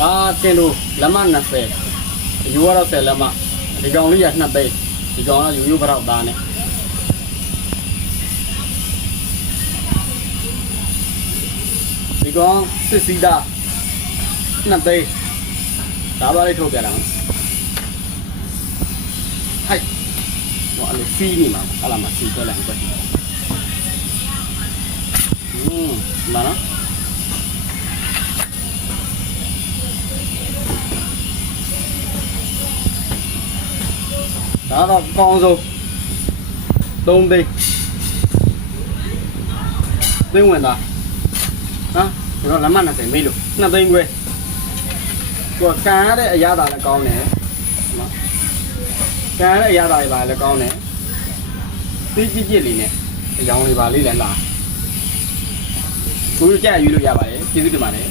ဒါကင်လိုလက်မ20ယူရတော့10လက်မဒီကောင်လေးက2သိန်းဒီကောင်ကယူယူဘရောက်သားနဲ့ဒီကောင်စစ်စီတာ2သိန်းဒါပါလေးထုတ်ပြတာဟိုက်တော့အဲ့လိုစီးနေမှာအဲ့လာမှာစီးတော့လည်းပဲอืมလာနော် ဒါတော့အကောင်းဆုံး3သိန်းသိန်းဝင်သားဟမ်ကျွန်တော်လက်မ20မေးလို့2သိန်းခွဲကိုကန်ရတဲ့အရာသာလည်းကောင်းတယ်နော်ကန်ရတဲ့အရာသာတွေပါလည်းကောင်းတယ်သိကြည့်ကြည့်လေးနဲ့အယောင်လေးပါလေးလည်းလာကိုယ်ကြက်ယူလို့ရပါတယ်ကျေးဇူးတင်ပါတယ်